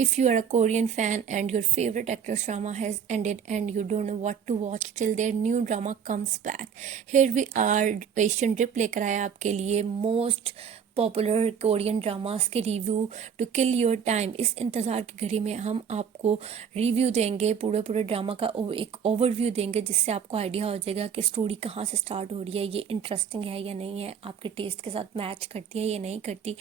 If you are a Korean fan and your favorite actor's drama has ended and you don't know what to watch till their new drama comes back, here we are, Asian Drip लेकर आया आपके लिए most popular Korean dramas के review to kill your time. इस इंतज़ार की घड़ी में हम आपको रिव्यू देंगे, पूरे ड्रामा का एक ओवरव्यू देंगे, जिससे आपको आइडिया हो जाएगा कि स्टोरी कहाँ से स्टार्ट हो रही है, ये इंटरेस्टिंग है या नहीं है, आपके टेस्ट के साथ मैच करती है या नहीं करती।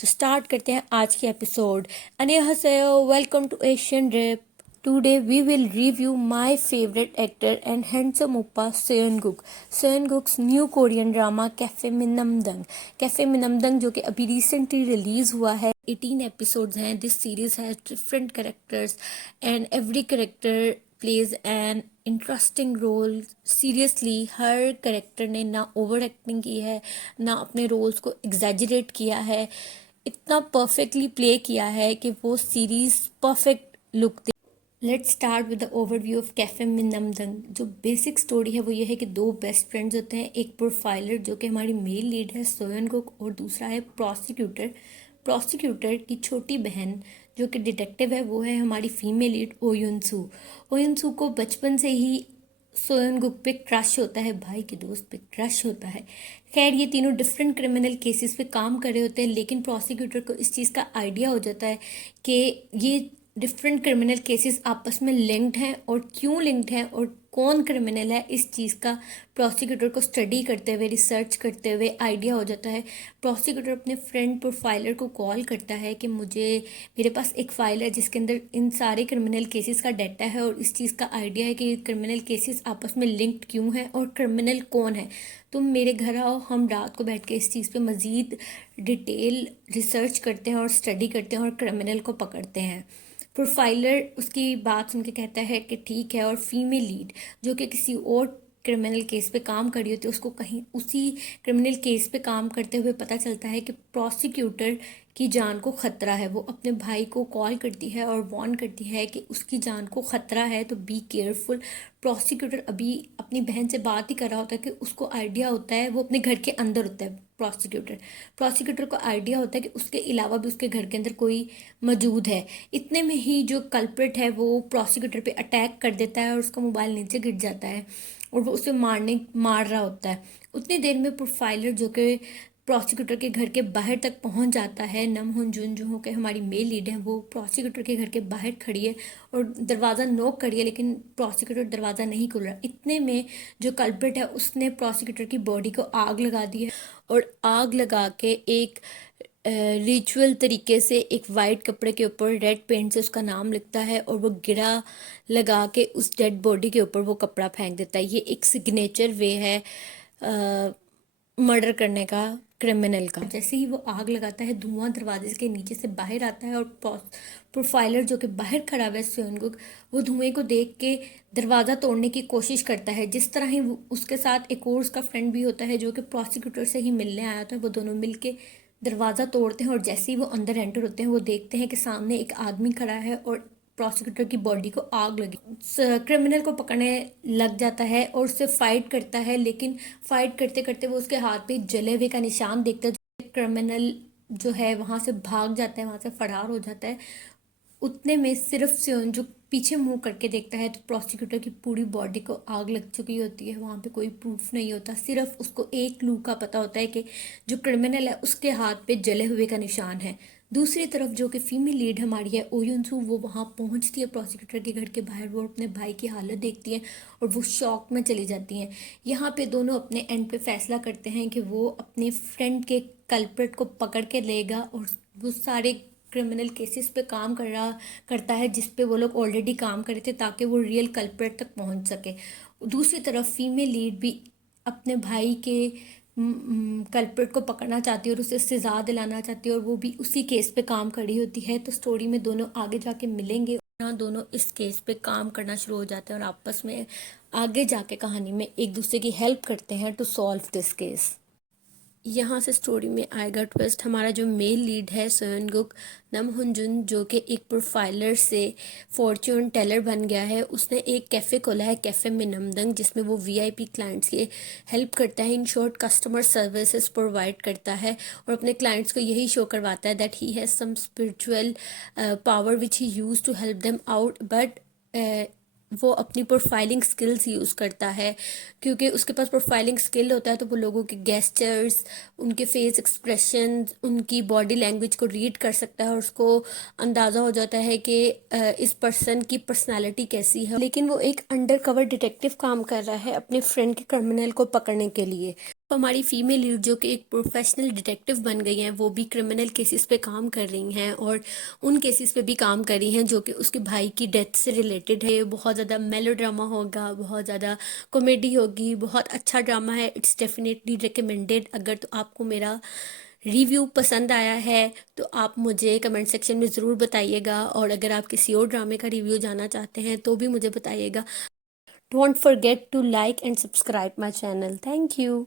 तो स्टार्ट करते हैं आज की episode. Annyeonghaseyo, welcome to Asian Drip. Today we will review my favorite actor and handsome oppa Seunguk. Seunguk's new Korean drama Cafe Minamdang. Cafe Minamdang जो कि अभी रिसेंटली रिलीज हुआ है। 18 एपिसोड्स हैं। This series has different characters and every character plays an interesting role. Seriously हर character ने ना over acting की है, ना अपने रोल्स को एग्जैजरेट किया है, इतना परफेक्टली प्ले किया है कि वो सीरीज परफेक्ट लुक दे। Let's start with the overview of cafe Minamdang. जो बेसिक स्टोरी है वो ये है कि दो बेस्ट फ्रेंड्स होते हैं, एक प्रोफाइलर जो कि हमारी मेल लीड है सोयनगुक, और दूसरा है प्रोसिक्यूटर। प्रोसिक्यूटर की छोटी बहन जो कि डिटेक्टिव है वो है हमारी फीमेल लीड ओयुनसू। ओयुनसू को बचपन से ही सोयनगुक पे क्रश होता है, भाई के दोस्त पे क्रश होता है। खैर ये तीनों डिफरेंट क्रिमिनल केसेस पे काम कर रहे होते हैं, लेकिन प्रोसिक्यूटर को इस चीज़ का आइडिया हो जाता है कि ये डिफरेंट क्रिमिनल केसेस आपस में लिंक्ड हैं, और क्यों लिंक्ड हैं और कौन क्रिमिनल है, इस चीज़ का प्रोसिक्यूटर को स्टडी करते हुए, रिसर्च करते हुए आइडिया हो जाता है। प्रोसिक्यूटर अपने फ्रेंड प्रोफाइलर को कॉल करता है कि मेरे पास एक फ़ाइल है जिसके अंदर इन सारे क्रिमिनल केसेस का डाटा है, और इस चीज़ का आइडिया है कि क्रिमिनल केसेस आपस में लिंक्ड क्यों हैं और क्रिमिनल कौन है। तुम मेरे घर आओ, हम रात को बैठ के इस चीज़ पे मज़ीद डिटेल रिसर्च करते हैं और स्टडी करते हैं और क्रिमिनल को पकड़ते हैं। प्रोफाइलर उसकी बात सुन के कहता है कि ठीक है, और फीमेल लीड जो कि किसी और क्रिमिनल केस पे काम कर रही होती है, उसको कहीं उसी क्रिमिनल केस पे काम करते हुए पता चलता है कि प्रोसिक्यूटर की जान को ख़तरा है। वो अपने भाई को कॉल करती है और वार्न करती है कि उसकी जान को ख़तरा है, तो बी केयरफुल। प्रोसिक्यूटर अभी अपनी बहन से बात ही कर रहा होता है कि उसको आइडिया होता है, वो अपने घर के अंदर होता है प्रोसिक्यूटर को आइडिया होता है कि उसके अलावा भी उसके घर के अंदर कोई मौजूद है। इतने में ही जो कल्प्रिट है वो प्रोसिक्यूटर पे अटैक कर देता है और उसका मोबाइल नीचे गिर जाता है और वो उसे मार रहा होता है। उतनी देर में प्रोफाइलर जो कि प्रोसिक्यूटर के घर के बाहर तक पहुंच जाता है। नमहुन जुन जो हो के हमारी मेल लीड है, वो प्रोसिक्यूटर के घर के बाहर खड़ी है और दरवाज़ा नॉक करी है, लेकिन प्रोसिक्यूटर दरवाज़ा नहीं खुल रहा। इतने में जो कल्प्रिट है उसने प्रोसिक्यूटर की बॉडी को आग लगा दी है, और आग लगा के एक रिचुअल तरीके से एक वाइट कपड़े के ऊपर रेड पेंट से उसका नाम लिखता है, और वो गिरा लगा के उस डेड बॉडी के ऊपर वो कपड़ा फेंक देता है। ये एक सिग्नेचर वे है मर्डर करने का क्रिमिनल का। जैसे ही वो आग लगाता है, धुआं दरवाजे के नीचे से बाहर आता है, और प्रोफाइलर जो कि बाहर खड़ा हुआ है सोयनगुक, वो धुएं को देख के दरवाज़ा तोड़ने की कोशिश करता है। जिस तरह ही उसके साथ एक और उसका फ्रेंड भी होता है जो कि प्रोसिक्यूटर से ही मिलने आया था, वो दोनों मिलके दरवाज़ा तोड़ते हैं, और जैसे ही वो अंदर एंटर होते हैं वो देखते हैं कि सामने एक आदमी खड़ा है और प्रोसिक्यूटर की बॉडी को आग लगी। क्रिमिनल को पकड़ने लग जाता है और उससे फाइट करता है, लेकिन फाइट करते करते वो उसके हाथ पे जले हुए का निशान देखता है। क्रिमिनल जो है वहाँ से भाग जाता है, वहाँ से फरार हो जाता है। उतने में सिर्फ सेओन जो पीछे मुंह करके देखता है तो प्रोसिक्यूटर की पूरी बॉडी को आग लग चुकी होती है। वहाँ पे कोई प्रूफ नहीं होता, सिर्फ उसको एक क्लू का पता होता है कि जो क्रिमिनल है उसके हाथ पे जले हुए का निशान है। दूसरी तरफ जो कि फीमेल लीड हमारी है ओयुनसू, वो वहाँ पहुँचती है प्रोसिक्यूटर के घर के बाहर। वो अपने भाई की हालत देखती है और वो शॉक में चली जाती हैं। यहाँ पे दोनों अपने एंड पे फैसला करते हैं कि वो अपने फ्रेंड के कल्प्रिट को पकड़ के लेगा, और वो सारे क्रिमिनल केसेस पे काम करता है जिस पे वो लोग ऑलरेडी काम कर रहे थे, ताकि वो रियल कल्प्रिट तक पहुंच सके। दूसरी तरफ फीमेल लीड भी अपने भाई के कल्प्रिट को पकड़ना चाहती है और उसे सजा दिलाना चाहती है, और वो भी उसी केस पे काम कर रही होती है। तो स्टोरी में दोनों आगे जाके मिलेंगे, और दोनों इस केस पे काम करना शुरू हो जाते हैं और आपस में आगे जाके कहानी में एक दूसरे की हेल्प करते हैं टू सॉल्व दिस केस। यहाँ से स्टोरी में आएगा ट्विस्ट। हमारा जो मेल लीड है सोयनगुक नमहुनजुन, जो कि एक प्रोफाइलर से फॉर्च्यून टेलर बन गया है, उसने एक कैफ़े खोला है, कैफ़े में नमदंग, जिसमें वो वीआईपी क्लाइंट्स के हेल्प करता है। In short customer services provide करता है और अपने क्लाइंट्स को यही शो करवाता है that he has some spiritual power which he use to help them out. But वो अपनी प्रोफाइलिंग स्किल्स यूज़ करता है, क्योंकि उसके पास प्रोफाइलिंग स्किल होता है तो वो लोगों के गेस्चर्स, उनके फेस एक्सप्रेशन, उनकी बॉडी लैंग्वेज को रीड कर सकता है और उसको अंदाज़ा हो जाता है कि इस पर्सन की पर्सनालिटी कैसी है। लेकिन वो एक अंडर कवर डिटेक्टिव काम कर रहा है अपने फ्रेंड के क्रिमिनल को पकड़ने के लिए। तो हमारी फीमेल लीड जो कि एक प्रोफेशनल डिटेक्टिव बन गई हैं, वो भी क्रिमिनल केसेस पे काम कर रही हैं और उन केसेस पे भी काम कर रही हैं जो कि उसके भाई की डेथ से रिलेटेड है। बहुत ज़्यादा मेलोड्रामा होगा, बहुत ज़्यादा कॉमेडी होगी, बहुत अच्छा ड्रामा है। It's definitely recommended. अगर तो आपको मेरा रिव्यू पसंद आया है तो आप मुझे कमेंट सेक्शन में ज़रूर बताइएगा, और अगर आप किसी और ड्रामे का रिव्यू जानना चाहते हैं तो भी मुझे बताइएगा। Don't forget to like and subscribe my channel. Thank you.